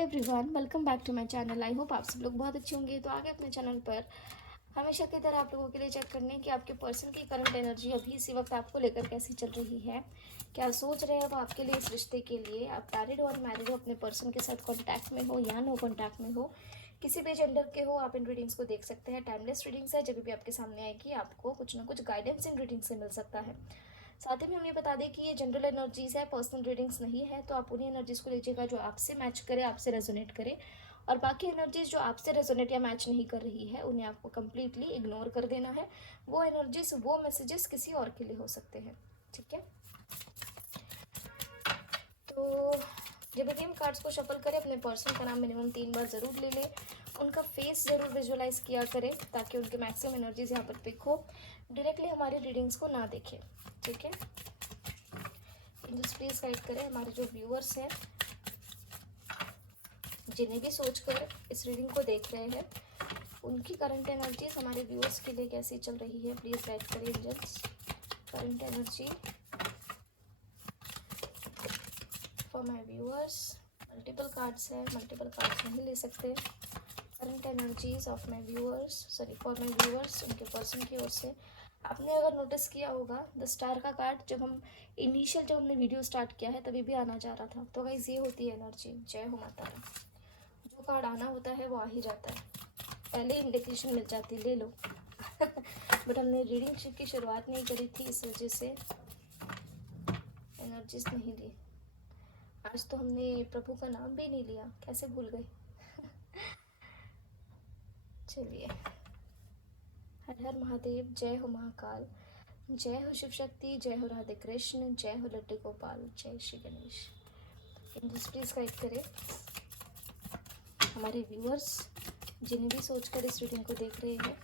Hello everyone, welcome back to my channel. I hope आप सब लोग बहुत अच्छे होंगे। तो आगे अपने चैनल पर हमेशा की तरह आप लोगों के लिए चेक करने कि आपके पर्सन की करंट एनर्जी अभी इसी वक्त आपको लेकर कैसी चल रही है, क्या सोच रहे हैं वो आपके लिए इस रिश्ते के लिए। आप मैरिड हो और मैरिड हो, अपने पर्सन के साथ कॉन्टैक्ट में हो या नो कॉन्टैक्ट में हो, किसी भी जेंडर के हो, आप इन रीडिंग्स को देख सकते हैं। टाइमलेस रीडिंग्स है, जब भी आपके सामने आएगी आपको कुछ ना कुछ गाइडेंस इन रीडिंग से मिल सकता है। साथ ही में हम ये बता दें कि ये जनरल एनर्जीज है, पर्सनल रीडिंग्स नहीं है। तो आप उन्हीं एनर्जीज को लीजिएगा जो आपसे मैच करे, आपसे रेजोनेट करे, और बाकी एनर्जीज जो आपसे रेजोनेट या मैच नहीं कर रही है उन्हें आपको कम्प्लीटली इग्नोर कर देना है। वो एनर्जीज, वो मैसेजेस किसी और के लिए हो सकते हैं। ठीक है, तो जब भी हम कार्ड्स को शफल करें, अपने पर्सन का नाम मिनिमम 3 बार ज़रूर ले लें, उनका फेस ज़रूर विजुअलाइज किया करें ताकि उनके मैक्सिमम एनर्जीज यहाँ पर पिक हो। डायरेक्टली हमारी रीडिंग्स को ना देखें। ठीक है, एंजल्स प्लीज गाइड करें हमारे जो व्यूअर्स हैं, जिन्हें भी सोचकर इस रीडिंग को देख रहे हैं, उनकी करंट एनर्जीज हमारे व्यूअर्स के लिए कैसी चल रही है। प्लीज गाइड करें angels, current energy for my viewers. Multiple cards है, मल्टीपल कार्ड्स नहीं ले सकते। Current energies of my viewers, sorry for my viewers, उनके पर्सन की ओर से। आपने अगर नोटिस किया होगा, द स्टार का कार्ड जब हमने वीडियो स्टार्ट किया है तभी भी आना जा रहा था। तो गाइस ये होती है एनर्जी। जय हो माता दी। जो कार्ड आना होता है वो आ ही जाता है, पहले ही इंडिकेशन मिल जाती है, ले लो। बट हमने रीडिंग की शुरुआत नहीं करी थी, इस वजह से एनर्जीज नहीं ली। आज तो हमने प्रभु का नाम भी नहीं लिया, कैसे भूल गए। चलिए, हर हर महादेव, जय हो महाकाल, जय हो शिव शक्ति, जय हो राधे कृष्ण, जय हो लड्डू गोपाल, जय Shri Ganesh. Angels please guide करें हमारे व्यूअर्स, जिन्हें भी सोचकर इस रीडिंग को देख रहे हैं,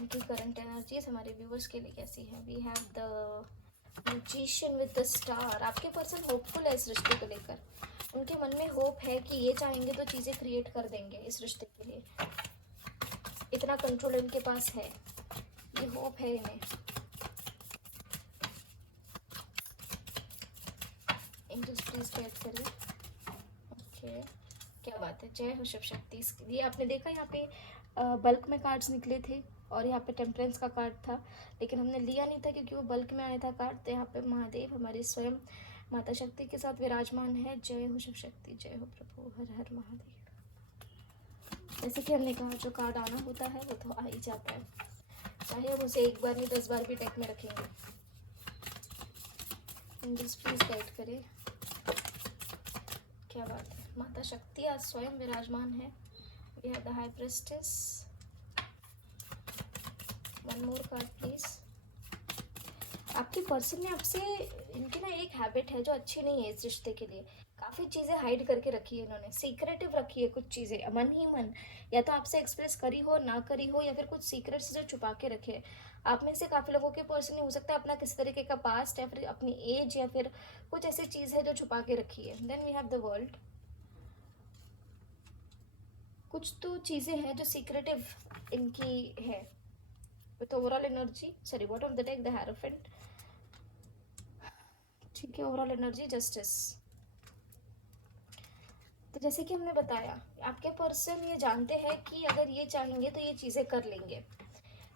उनकी करंट एनर्जीज हमारे व्यूअर्स के लिए कैसी है। We have the magician with the star. आपके पर्सन होपफुल है इस रिश्ते को लेकर, उनके मन में होप है कि ये चाहेंगे तो चीज़ें क्रिएट कर देंगे इस रिश्ते के लिए। इतना कंट्रोल इनके पास है, ये होप है इन्हें। एंजल्स प्लीज गाइड करिए। ओके, क्या बात है, जय हो शिव शक्ति। ये आपने देखा, यहाँ पे बल्क में कार्ड्स निकले थे और यहाँ पे टेम्परेंस का कार्ड था, लेकिन हमने लिया नहीं था क्योंकि वो बल्क में आया था कार्ड। तो यहाँ पे महादेव हमारे स्वयं माता शक्ति के साथ विराजमान है। जय हो शिव शक्ति, जय हो प्रभु, हर हर महादेव। जैसे कि हमने कहा, जो कार्ड आना होता है वो तो आ ही जाता है, चाहे हम उसे 1 बार नहीं 10 बार भी डेक में रखेंगे। एंजल्स प्लीज गाइड करें। क्या बात है, माता शक्ति आज स्वयं विराजमान है। We have the high priestess. One more card please. आपके पर्सन ने आपसे, इनकी ना एक हैबिट है जो अच्छी नहीं है इस रिश्ते के लिए। काफ़ी चीज़ें हाइड करके रखी है इन्होंने, सीक्रेटिव रखी है कुछ चीज़ें, मन ही मन, या तो आपसे एक्सप्रेस करी हो ना करी हो, या फिर कुछ सीक्रेट्स जो छुपा के रखे। आप में से काफ़ी लोगों के पर्सन ने हो सकता है अपना किसी तरीके का पास्ट या फिर अपनी एज या फिर कुछ ऐसी चीज़ है जो छुपा के रखी है। Then we have the world. कुछ तो चीज़ें हैं जो सीक्रेटिव इनकी है। With overall energy, sorry bottom of the deck the hierophant. ठीक है, ओवरऑल एनर्जी जस्टिस। तो जैसे कि हमने बताया, आपके पर्सन ये जानते हैं कि अगर ये चाहेंगे तो ये चीज़ें कर लेंगे।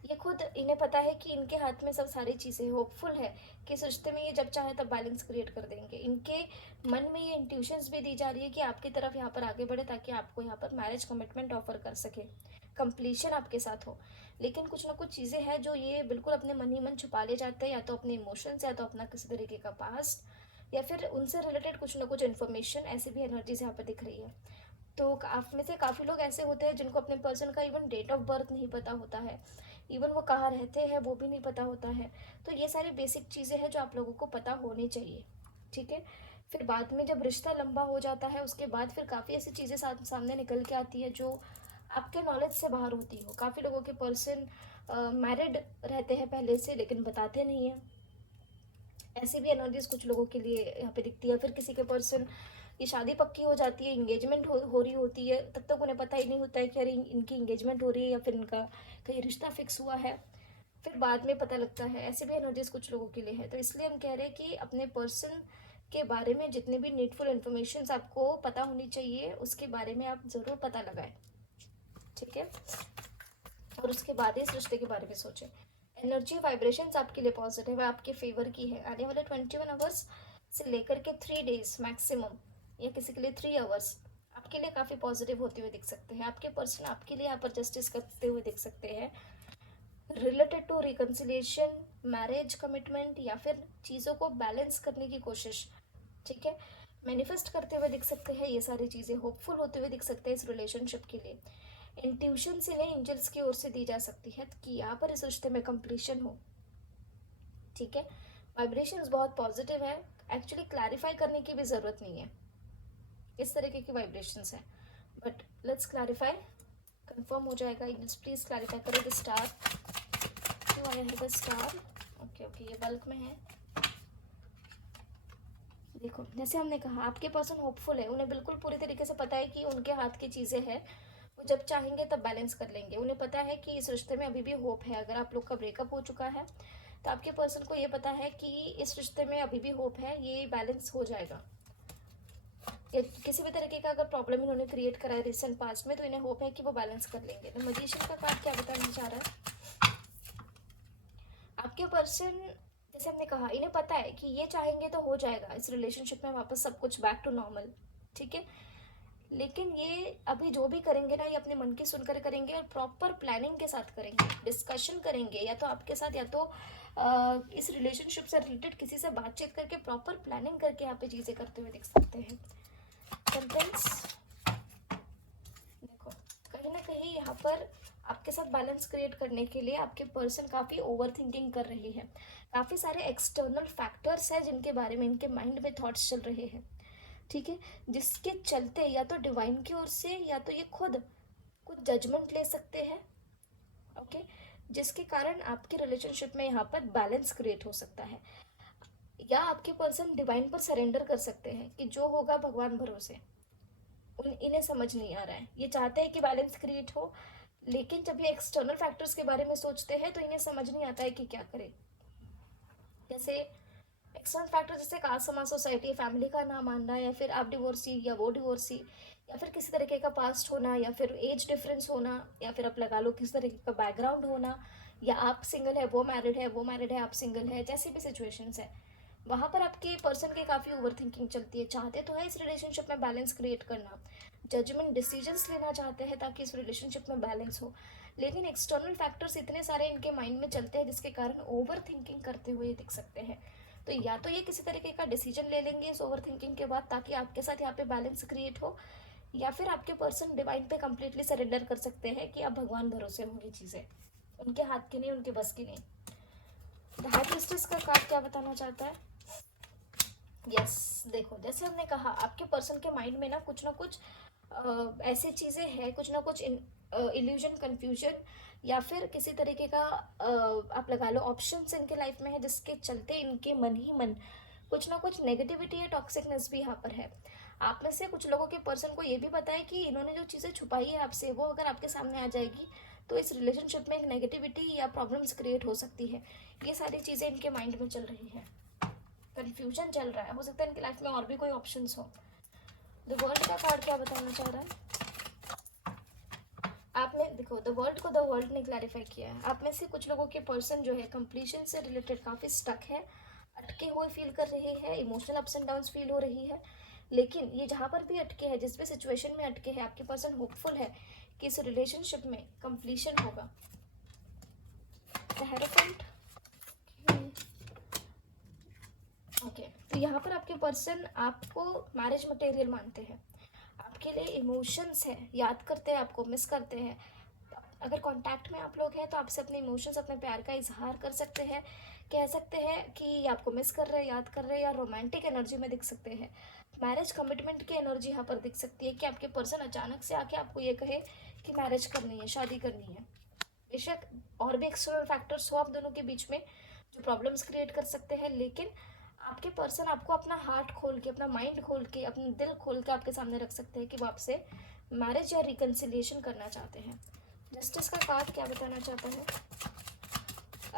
ये खुद, इन्हें पता है कि इनके हाथ में सब सारी चीज़ें, होपफुल है कि इस रिश्ते में ये जब चाहे तब बैलेंस क्रिएट कर देंगे। इनके मन में ये इंट्यूशंस भी दी जा रही है कि आपकी तरफ यहाँ पर आगे बढ़े ताकि आपको यहाँ पर मैरिज कमिटमेंट ऑफर कर सके, कंप्लीशन आपके साथ हो। लेकिन कुछ ना कुछ चीज़ें हैं जो ये बिल्कुल अपने मन ही मन छुपा ले जाते हैं, या तो अपने इमोशंस, या तो अपना किसी तरीके का पास्ट, या फिर उनसे रिलेटेड कुछ ना कुछ इन्फॉर्मेशन। ऐसी भी एनर्जीज यहाँ पर दिख रही है। तो आप में से काफ़ी लोग ऐसे होते हैं जिनको अपने पर्सन का इवन डेट ऑफ बर्थ नहीं पता होता है, इवन वो कहाँ रहते हैं वो भी नहीं पता होता है। तो ये सारी बेसिक चीज़ें हैं जो आप लोगों को पता होनी चाहिए। ठीक है, फिर बाद में जब रिश्ता लंबा हो जाता है, उसके बाद फिर काफ़ी ऐसी चीज़ें सामने निकल के आती है जो आपके नॉलेज से बाहर होती हो। काफ़ी लोगों के पर्सन मैरिड रहते हैं पहले से लेकिन बताते नहीं हैं। ऐसी भी एनर्जीज कुछ लोगों के लिए यहाँ पे दिखती है। फिर किसी के पर्सन, ये शादी पक्की हो जाती है, इंगेजमेंट हो रही होती है, तब तक उन्हें पता ही नहीं होता है कि अरे इनकी इंगेजमेंट हो रही है या फिर इनका कहीं रिश्ता फिक्स हुआ है, फिर बाद में पता लगता है। ऐसे भी एनर्जीज कुछ लोगों के लिए है। तो इसलिए हम कह रहे हैं कि अपने पर्सन के बारे में जितने भी नीडफुल इन्फॉर्मेशन आपको पता होनी चाहिए उसके बारे में आप ज़रूर पता लगाएं, ठीक है। और उसके बाद ही इस रिश्ते के बारे में सोचें। एनर्जी वाइब्रेशंस आपके लिए पॉजिटिव है, आपके फेवर की है। आने वाले 21 आवर्स से लेकर के 3 डेज मैक्सिमम, या किसी के लिए 3 आवर्स आपके लिए काफ़ी पॉजिटिव होते हुए दिख सकते हैं। आपके पर्सन आपके लिए यहाँ पर जस्टिस करते हुए दिख सकते हैं, related to reconciliation, marriage, commitment, या फिर चीज़ों को बैलेंस करने की कोशिश, ठीक है, मैनिफेस्ट करते हुए दिख सकते हैं। ये सारी चीज़ें होपफुल होते हुए दिख सकते हैं इस रिलेशनशिप के लिए। इंट्यूशन से इन्हें एंजल्स की ओर से दी जा सकती है कि यहाँ पर इस रिश्ते में कंप्लीशन हो, ठीक है। वाइब्रेशंस बहुत पॉजिटिव है, एक्चुअली क्लैरिफाई करने की भी ज़रूरत नहीं है, इस तरीके की वाइब्रेशंस है। बट लेट्स क्लैरिफाई, कंफर्म हो जाएगा। एंजल्स प्लीज क्लैरिफाई करो द स्टार, क्यों आया है द स्टार। ओके ओके, ये बल्क में है। देखो, जैसे हमने कहा आपके पर्सन होपफुल है, उन्हें बिल्कुल पूरी तरीके से पता है कि उनके हाथ की चीज़ें हैं, वो जब चाहेंगे तब बैलेंस कर लेंगे। उन्हें पता है कि इस रिश्ते में अभी भी होप है। अगर आप लोग का ब्रेकअप हो चुका है तो आपके पर्सन को ये पता है कि इस रिश्ते में अभी भी होप है, ये बैलेंस हो जाएगा। या किसी भी तरीके का अगर प्रॉब्लम इन्होंने क्रिएट करा है रिसेंट पास्ट में, तो इन्हें होप है कि वो बैलेंस कर लेंगे। तो मजिशियन का कार्ड क्या बताना चाह रहा है? आपके पर्सन, जैसे हमने कहा, इन्हें पता है कि ये चाहेंगे तो हो जाएगा इस रिलेशनशिप में वापस सब कुछ बैक टू नॉर्मल, ठीक है। लेकिन ये अभी जो भी करेंगे ना, ये अपने मन की सुनकर करेंगे और प्रॉपर प्लानिंग के साथ करेंगे, डिस्कशन करेंगे, या तो आपके साथ या तो इस रिलेशनशिप से रिलेटेड किसी से बातचीत करके प्रॉपर प्लानिंग करके यहाँ पे चीज़ें करते हुए दिख सकते हैं। सेंटेंस देखो, कहीं ना कहीं यहाँ पर आपके साथ बैलेंस क्रिएट करने के लिए आपके पर्सन काफ़ी ओवर थिंकिंग कर रही है। काफ़ी सारे एक्सटर्नल फैक्टर्स हैं जिनके बारे में इनके माइंड में थॉट्स चल रहे हैं, ठीक है, जिसके चलते या तो डिवाइन की ओर से या तो ये खुद कुछ जजमेंट ले सकते हैं, ओके, जिसके कारण आपके रिलेशनशिप में यहाँ पर बैलेंस क्रिएट हो सकता है। या आपके पर्सन डिवाइन पर सरेंडर कर सकते हैं कि जो होगा भगवान भरोसे। इन्हें समझ नहीं आ रहा है, ये चाहते हैं कि बैलेंस क्रिएट हो, लेकिन जब ये एक्सटर्नल फैक्टर्स के बारे में सोचते हैं तो इन्हें समझ नहीं आता है कि क्या करें। जैसे एक्सटर्नल फैक्टर जैसे कास्ट, समाज, सोसाइटी, फैमिली का ना मानना, या फिर आप डिवोर्सी या वो डिवोर्सी, या फिर किसी तरीके का पास्ट होना, या फिर एज डिफरेंस होना, या फिर आप लगा लो किसी तरीके का बैकग्राउंड होना, या आप सिंगल है वो मैरिड है, वो मैरिड है आप सिंगल है, जैसी भी सिचुएशंस है, वहाँ पर आपके पर्सन की काफ़ी ओवर थिंकिंग चलती है। चाहते तो है इस रिलेशनशिप में बैलेंस क्रिएट करना, जजमेंट डिसीजंस लेना चाहते हैं ताकि इस रिलेशनशिप में बैलेंस हो, लेकिन एक्सटर्नल फैक्टर्स इतने सारे इनके माइंड में चलते हैं जिसके कारण ओवर थिंकिंग करते हुए दिख सकते हैं। तो या तो ये किसी तरीके का डिसीजन ले लेंगे इस ओवर थिंकिंग के बाद ताकि आपके साथ यहाँ पे बैलेंस क्रिएट हो, या फिर आपके पर्सन डिवाइन पे कंप्लीटली सरेंडर कर सकते हैं कि अब भगवान भरोसे होंगी चीज़ें, उनके हाथ की नहीं, उनके बस की नहीं। द हाई प्रीस्टेस का कार्ड क्या बताना चाहता है? यस, देखो, जैसे हमने कहा आपके पर्सन के माइंड में ना कुछ ऐसी चीज़ें हैं, कुछ ना कुछ इल्यूजन, कंफ्यूजन, या फिर किसी तरीके का आप लगा लो ऑप्शंस इनके लाइफ में है जिसके चलते इनके मन ही मन कुछ ना कुछ नेगेटिविटी या टॉक्सिकनेस भी यहाँ पर है। आप में से कुछ लोगों के पर्सन को ये भी पता है कि इन्होंने जो चीज़ें छुपाई है आपसे वो अगर आपके सामने आ जाएगी तो इस रिलेशनशिप में एक नेगेटिविटी या प्रॉब्लम्स क्रिएट हो सकती है। ये सारी चीज़ें इनके माइंड में चल रही है, कंफ्यूजन चल रहा है, हो सकता है इनकी लाइफ में और भी कोई ऑप्शंस हो। द वर्ल्ड का कार्ड क्या बताना चाह रहा है? आपने देखो, द वर्ल्ड ने क्लैरिफाई किया है। आप में से कुछ लोगों के पर्सन जो है कंप्लीशन से रिलेटेड काफ़ी स्टक है, अटके हुए फील कर रहे हैं, emotional ups and downs feel हो रही है। लेकिन ये जहाँ पर भी अटके हैं, जिस भी सिचुएशन में अटके हैं, आपके पर्सन होपफुल है कि इस रिलेशनशिप में कंप्लीशन होगा। ओके, तो यहाँ पर आपके पर्सन आपको मैरिज मटेरियल मानते हैं, आपके लिए इमोशंस है, याद करते हैं आपको, मिस करते हैं। अगर कांटेक्ट में आप लोग हैं तो आपसे अपने इमोशंस, अपने प्यार का इजहार कर सकते हैं, कह सकते हैं कि आपको मिस कर रहे हैं, याद कर रहे हैं, या रोमांटिक एनर्जी में दिख सकते हैं। मैरिज कमिटमेंट की एनर्जी यहाँ पर दिख सकती है कि आपके पर्सन अचानक से आके आपको ये कहे कि मैरिज करनी है, शादी करनी है। बेशक और भी एक्सटर्नल फैक्टर्स हो आप दोनों के बीच में जो प्रॉब्लम्स क्रिएट कर सकते हैं, लेकिन आपके पर्सन आपको अपना हार्ट खोल के, अपना माइंड खोल के, अपना दिल खोल के आपके सामने रख सकते हैं कि वो आपसे मैरिज या रिकन्सिलिएशन करना चाहते हैं। जस्टिस का कार्ड क्या बताना चाहता है?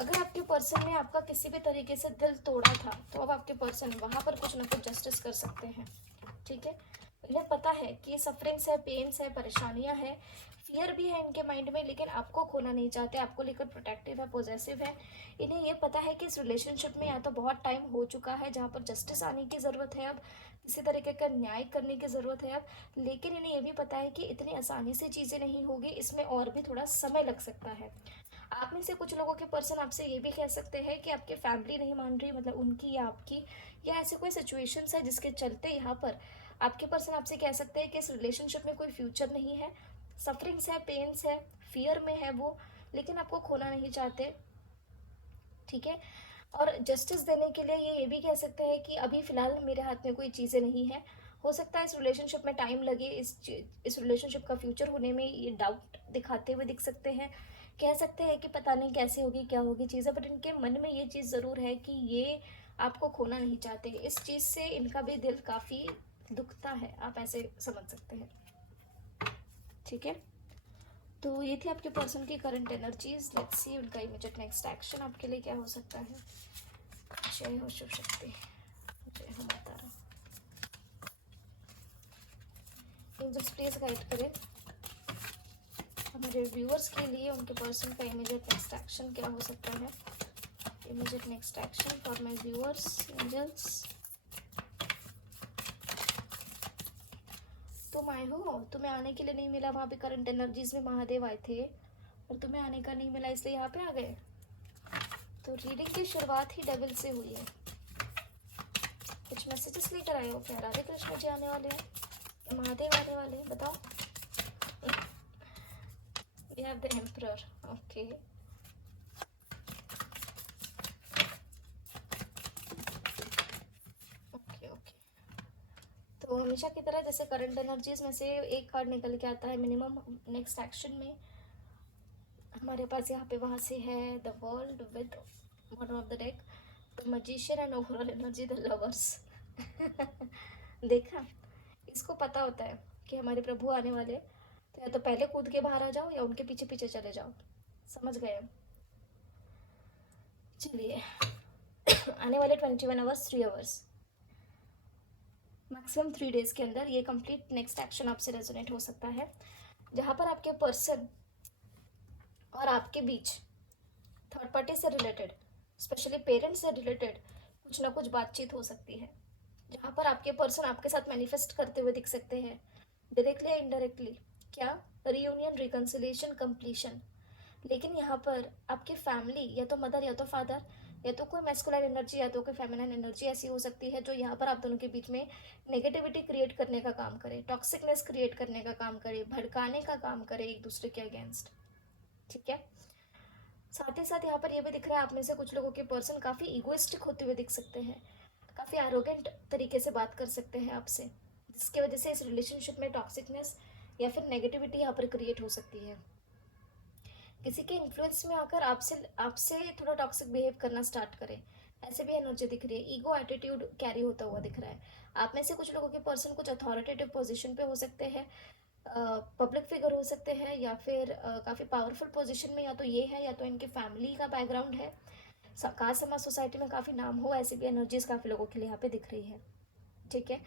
अगर आपके पर्सन ने आपका किसी भी तरीके से दिल तोड़ा था, तो अब आपके पर्सन वहाँ पर कुछ ना कुछ जस्टिस कर सकते हैं। ठीक है, इन्हें पता है कि ये सफरिंग्स है, पेन्स है, परेशानियां है, फियर भी है इनके माइंड में, लेकिन आपको खोना नहीं चाहते, आपको लेकर प्रोटेक्टिव है, पॉजेसिव है। इन्हें ये पता है कि इस रिलेशनशिप में या तो बहुत टाइम हो चुका है जहाँ पर जस्टिस आने की ज़रूरत है, अब किसी तरीके का न्याय करने की ज़रूरत है अब, लेकिन इन्हें ये भी पता है कि इतनी आसानी से चीज़ें नहीं होगी, इसमें और भी थोड़ा समय लग सकता है। आप में से कुछ लोगों के पर्सन आपसे ये भी कह सकते हैं कि आपकी फैमिली नहीं मान रही, मतलब उनकी या आपकी, या ऐसे कोई सिचुएशंस है जिसके चलते यहाँ पर आपके पर्सन आपसे कह सकते हैं कि इस रिलेशनशिप में कोई फ्यूचर नहीं है, सफरिंग्स है, पेन्स है, फियर में है वो, लेकिन आपको खोना नहीं चाहते। ठीक है, और जस्टिस देने के लिए ये भी कह सकते हैं कि अभी फ़िलहाल मेरे हाथ में कोई चीज़ें नहीं है, हो सकता है इस रिलेशनशिप में टाइम लगे, इस रिलेशनशिप का फ्यूचर होने में ये डाउट दिखाते हुए दिख सकते हैं, कह सकते हैं कि पता नहीं कैसे होगी, क्या होगी चीज़ें, बट इनके मन में ये चीज़ ज़रूर है कि ये आपको खोना नहीं चाहते, इस चीज़ से इनका भी दिल काफ़ी दुखता है, आप ऐसे समझ सकते हैं। ठीक है, तो ये थी आपके पर्सन की करंट एनर्जीज। लेट्स सी उनका इमीडिएट नेक्स्ट एक्शन आपके लिए क्या हो सकता है। जय हो शिव शक्ति, जय हो माता राम। एंजल्स प्लीज गाइड करें हमारे व्यूअर्स के लिए, उनके पर्सन का इमीडिएट नेक्स्ट एक्शन क्या हो सकता है। Immediate next action for my viewers angels. तुम आए हो, तुम्हें आने के लिए नहीं मिला, वहाँ पे करंट एनर्जीज में महादेव आए थे और तुम्हें आने का नहीं मिला, इसलिए यहाँ पे आ गए। तो रीडिंग की शुरुआत ही डेविल से हुई है। कुछ मैसेजेस लेकर आए हो क्या? राधे कृष्ण जी आने वाले हैं, महादेव आने वाले हैं, बताओ। We have the Emperor, okay. Okay, तो हमेशा की तरह जैसे करंट एनर्जीज में से एक कार्ड निकल के आता है मिनिमम नेक्स्ट एक्शन में, हमारे पास यहाँ पे वहाँ से है the world with bottom of the deck, the magician and overall energy the lovers. देखा, इसको पता होता है कि हमारे प्रभु आने वाले, तो या तो पहले कूद के बाहर आ जाओ या उनके पीछे पीछे चले जाओ, समझ गए हम। चलिए, आने वाले 21 आवर्स 3 आवर्स मैक्सिमम 3 डेज के अंदर ये कंप्लीट नेक्स्ट एक्शन आपसे रेजोनेट हो सकता है, जहाँ पर आपके पर्सन और आपके बीच थर्ड पार्टी से रिलेटेड, स्पेशली पेरेंट्स से रिलेटेड कुछ ना कुछ बातचीत हो सकती है, जहाँ पर आपके पर्सन आपके साथ मैनिफेस्ट करते हुए दिख सकते हैं, डायरेक्टली या इनडायरेक्टली। क्या? Reunion, reconciliation, completion. लेकिन यहाँ पर आपकी फैमिली, या तो मदर या तो फादर, या तो कोई मैस्कुलाइन एनर्जी या तो कोई फेमिनाइन एनर्जी ऐसी हो सकती है जो यहाँ पर आप दोनों के बीच में नेगेटिविटी क्रिएट करने का काम करे, टॉक्सिकनेस क्रिएट करने का काम करे, भड़काने का काम करे एक दूसरे के अगेंस्ट। ठीक है, साथ ही साथ यहाँ पर यह भी दिख रहा है आप में से कुछ लोगों के पर्सन काफ़ी ईगोइस्टिक होते हुए दिख सकते हैं, काफ़ी एरोगेंट तरीके से बात कर सकते हैं आपसे, जिसकी वजह से इस रिलेशनशिप में टॉक्सिकनेस या फिर नेगेटिविटी यहाँ पर क्रिएट हो सकती है। किसी के इन्फ्लुएंस में आकर आपसे आपसे थोड़ा टॉक्सिक बिहेव करना स्टार्ट करें, ऐसे भी एनर्जी दिख रही है। ईगो एटीट्यूड कैरी होता हुआ दिख रहा है। आप में से कुछ लोगों के पर्सन कुछ अथॉरिटेटिव पोजीशन पे हो सकते हैं, पब्लिक फिगर हो सकते हैं, या फिर काफ़ी पावरफुल पोजीशन में या तो ये है या तो इनके फैमिली का बैकग्राउंड है, कार समाज सोसाइटी में काफ़ी नाम हो, ऐसी भी एनर्जीज काफ़ी लोगों के लिए यहाँ पे दिख रही है। ठीक है,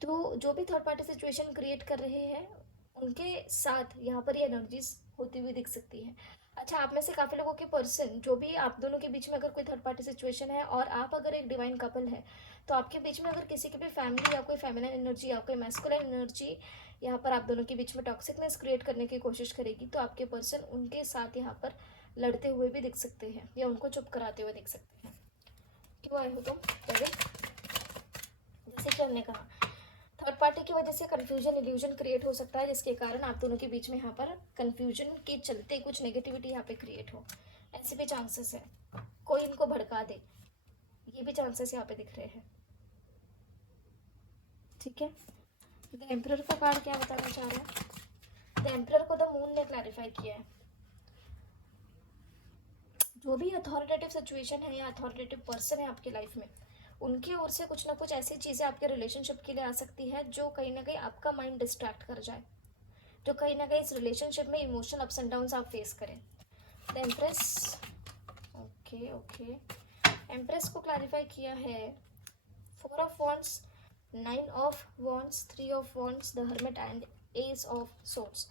तो जो भी थर्ड पार्टी सिचुएशन क्रिएट कर रहे हैं उनके साथ यहाँ पर ये एनर्जीज होती हुई दिख सकती है। अच्छा, आप में से काफ़ी लोगों के पर्सन, जो भी आप दोनों के बीच में अगर कोई थर्ड पार्टी सिचुएशन है और आप अगर एक डिवाइन कपल है, तो आपके बीच में अगर किसी की भी फैमिली या कोई फेमिनिन एनर्जी या कोई मैस्कुलिन एनर्जी यहाँ पर आप दोनों के बीच में टॉक्सिकनेस क्रिएट करने की कोशिश करेगी, तो आपके पर्सन उनके साथ यहाँ पर लड़ते हुए भी दिख सकते हैं या उनको चुप कराते हुए दिख सकते हैं। क्यों आए हो तुम? जैसे कि हमने कहा, थर्ड पार्टी की वजह से कंफ्यूजन, इल्यूजन क्रिएट हो सकता है, जिसके कारण आप दोनों के बीच में यहाँ पर कंफ्यूजन के चलते कुछ नेगेटिविटी यहाँ पे क्रिएट हो, ऐसे भी चांसेस है। कोई इनको भड़का दे, ये भी चांसेस यहाँ पे दिख रहे हैं। ठीक है, द एम्परर का कार्ड क्या बताना चाह रहा है? द एम्परर को द मून ने क्लैरिफाई किया है, जो भी अथॉरिटेटिव सिचुएशन है या अथॉरिटेटिव पर्सन है आपकी लाइफ में, उनकी ओर से कुछ ना कुछ ऐसी चीज़ें आपके रिलेशनशिप के लिए आ सकती है जो कहीं ना कहीं आपका माइंड डिस्ट्रैक्ट कर जाए, जो कहीं ना कहीं इस रिलेशनशिप में इमोशनल अप्स एंड डाउन्स आप फेस करें। The empress, okay okay. Empress को क्लैरिफाई किया है। 4 of wands, 9 of wands, 3 of wands, the hermit and S of swords.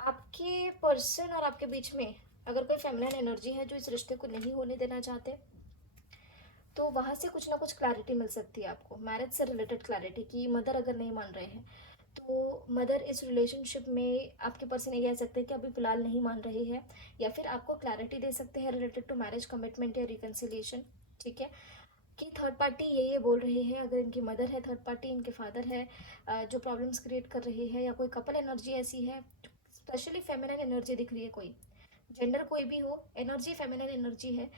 आपके पर्सन और आपके बीच में अगर कोई फेमिनिन एनर्जी है जो इस रिश्ते को नहीं होने देना चाहते, तो वहाँ से कुछ ना कुछ क्लैरिटी मिल सकती है आपको, मैरिज से रिलेटेड क्लैरिटी। कि मदर अगर नहीं मान रहे हैं तो मदर इस रिलेशनशिप में आपके पर्सन ये कह सकते हैं कि अभी फिलहाल नहीं मान रहे हैं, या फिर आपको क्लैरिटी दे सकते हैं रिलेटेड टू मैरिज कमिटमेंट या रिकन्सिलिएशन। ठीक है, कि थर्ड पार्टी ये बोल रहे हैं, अगर इनकी मदर है थर्ड पार्टी, इनके फादर है जो प्रॉब्लम्स क्रिएट कर रही है, या कोई कपल एनर्जी ऐसी है, स्पेशली फेमिनिन एनर्जी दिख रही है, कोई जेंडर कोई भी हो, एनर्जी फेमिनिन एनर्जी है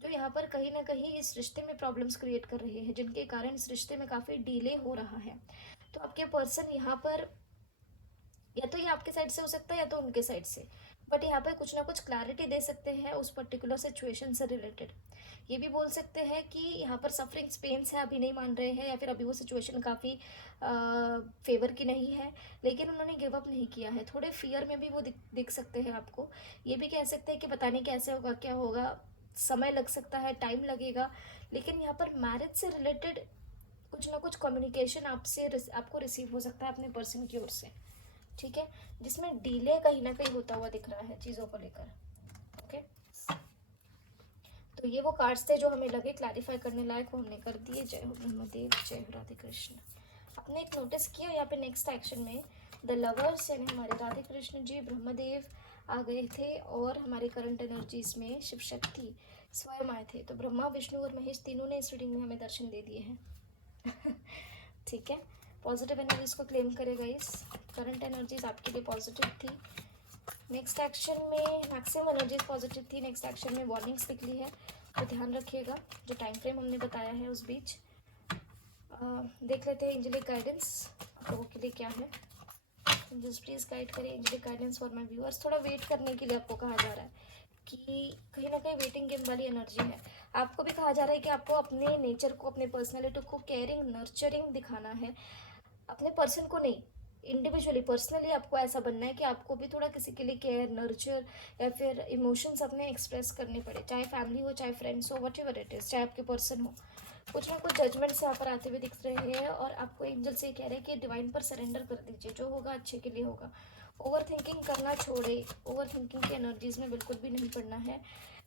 जो यहाँ पर कहीं ना कहीं इस रिश्ते में प्रॉब्लम्स क्रिएट कर रही है, जिनके कारण इस रिश्ते में काफ़ी डिले हो रहा है। तो आपके पर्सन यहाँ पर या तो ये आपके साइड से हो सकता है या तो उनके साइड से, बट यहाँ पे कुछ ना कुछ क्लैरिटी दे सकते हैं उस पर्टिकुलर सिचुएशन से रिलेटेड। ये भी बोल सकते हैं कि यहाँ पर सफरिंग्स पेन्स है, अभी नहीं मान रहे हैं, या फिर अभी वो सिचुएशन काफ़ी फेवर की नहीं है, लेकिन उन्होंने गिव अप नहीं किया है। थोड़े फियर में भी वो दिख सकते हैं आपको। ये भी कह सकते हैं कि पता नहीं कैसे होगा, क्या होगा, समय लग सकता है, टाइम लगेगा, लेकिन यहाँ पर मैरिज से रिलेटेड कुछ ना कुछ कम्युनिकेशन आपको रिसीव हो सकता है अपने पर्सन की ओर से। ठीक है, जिसमें डिले कहीं ना कहीं होता हुआ दिख रहा है चीज़ों को लेकर। ओके, तो ये वो कार्ड्स थे जो हमें लगे क्लैरिफाई करने लायक, वो हमने कर दिए। जय हो ब्रह्मदेव, जय हो राधे कृष्ण। आपने एक नोटिस किया यहाँ पे नेक्स्ट एक्शन में द लवर्स यानी हमारे राधे कृष्ण जी ब्रह्मदेव आ गए थे, और हमारे करंट एनर्जीज में शिव शक्ति स्वयं आए थे। तो ब्रह्मा विष्णु और महेश तीनों ने इस रीडिंग में हमें दर्शन दे दिए हैं। ठीक है, पॉजिटिव एनर्जीज को क्लेम करेगा इस, करंट एनर्जीज आपके लिए पॉजिटिव थी। नेक्स्ट एक्शन में मैक्सिमम एनर्जीज पॉजिटिव थी, नेक्स्ट एक्शन में वार्निंग्स निकली है, तो ध्यान रखिएगा जो टाइम फ्रेम हमने बताया है उस बीच। देख लेते हैं एंजेलिक गाइडेंस आप लोगों के लिए क्या है। एंजल्स प्लीज गाइड करें, angelic guidance for my viewers. थोड़ा वेट करने के लिए आपको कहा जा रहा है कि कहीं ना कहीं वेटिंग गेम वाली एनर्जी है। आपको भी कहा जा रहा है कि आपको अपने नेचर को, अपने पर्सनैलिटी को केयरिंग नर्चरिंग दिखाना है, अपने पर्सन को नहीं, इंडिविजुअली पर्सनली आपको ऐसा बनना है कि आपको भी थोड़ा किसी के लिए केयर नर्चर या फिर इमोशंस अपने एक्सप्रेस करने पड़े, चाहे फैमिली हो, चाहे फ्रेंड्स हो, वट एवर इट इज़, चाहे आपके पर्सन हो। कुछ ना कुछ जजमेंट्स यहाँ पर आते हुए दिख रहे हैं, और आपको एंजल से कह रहे हैं कि डिवाइन पर सरेंडर कर दीजिए, जो होगा अच्छे के लिए होगा। ओवर थिंकिंग करना छोड़े, ओवर थिंकिंग की एनर्जीज में बिल्कुल भी नहीं पड़ना है।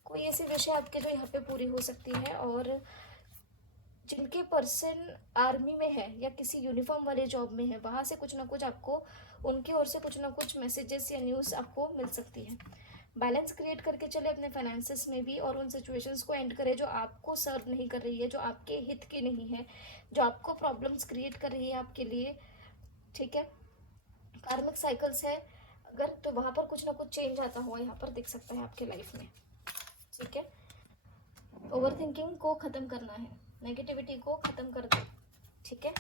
कोई ऐसे विषय आपके जो यहाँ पे पूरी हो सकती है, और जिनके पर्सन आर्मी में है या किसी यूनिफॉर्म वाले जॉब में है, वहाँ से कुछ ना कुछ आपको उनकी ओर से कुछ ना कुछ मैसेजेस या न्यूज़ आपको मिल सकती है। बैलेंस क्रिएट करके चले अपने फाइनेंसेस में भी, और उन सिचुएशंस को एंड करे जो आपको सर्व नहीं कर रही है, जो आपके हित की नहीं है, जो आपको प्रॉब्लम्स क्रिएट कर रही है आपके लिए। ठीक है, कार्मिक साइकिल्स है अगर, तो वहाँ पर कुछ ना कुछ चेंज आता हुआ यहाँ पर दिख सकता है आपके लाइफ में। ठीक है, ओवर थिंकिंग को ख़त्म करना है, नेगेटिविटी को ख़त्म कर दो। ठीक है,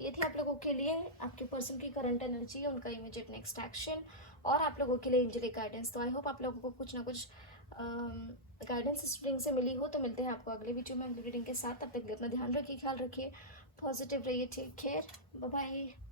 ये थी आप लोगों के लिए आपके पर्सन की करंट एनर्जी, उनका इमीडिएट नेक्स्ट एक्शन, और आप लोगों के लिए एंजेलिक गाइडेंस। तो आई होप आप लोगों को कुछ ना कुछ गाइडेंस इस रीडिंग से मिली हो। तो मिलते हैं आपको अगले वीडियो में अगली रीडिंग के साथ। तब तक अपना ध्यान रखिए, ख्याल रखिए, पॉजिटिव रहिए, टेक केयर, बाय बाय।